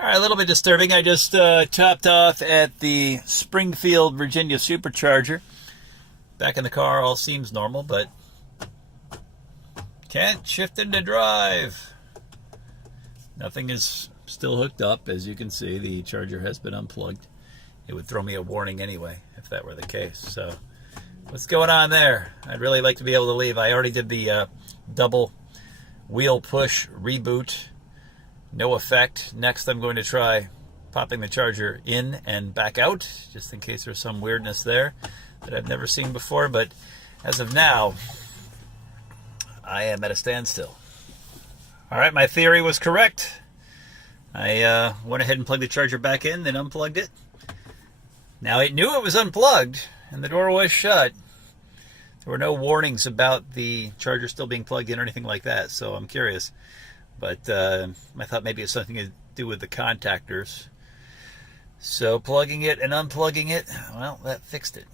All right, a little bit disturbing. I just topped off at the Springfield, Virginia Supercharger. Back in the car, all seems normal, but can't shift into drive. Nothing is still hooked up. As you can see, the charger has been unplugged. It would throw me a warning anyway if that were the case. So what's going on there? I'd really like to be able to leave. I already did the double wheel push reboot. No effect. Next, I'm going to try popping the charger in and back out, just in case there's some weirdness there that I've never seen before. But as of now, I am at a standstill. All right, my theory was correct. I went ahead and plugged the charger back in, then unplugged it. Now, it knew it was unplugged, and the door was shut. There were no warnings about the charger still being plugged in or anything like that, so I'm curious. But I thought maybe it's something to do with the contactors. So plugging it and unplugging it, well, that fixed it.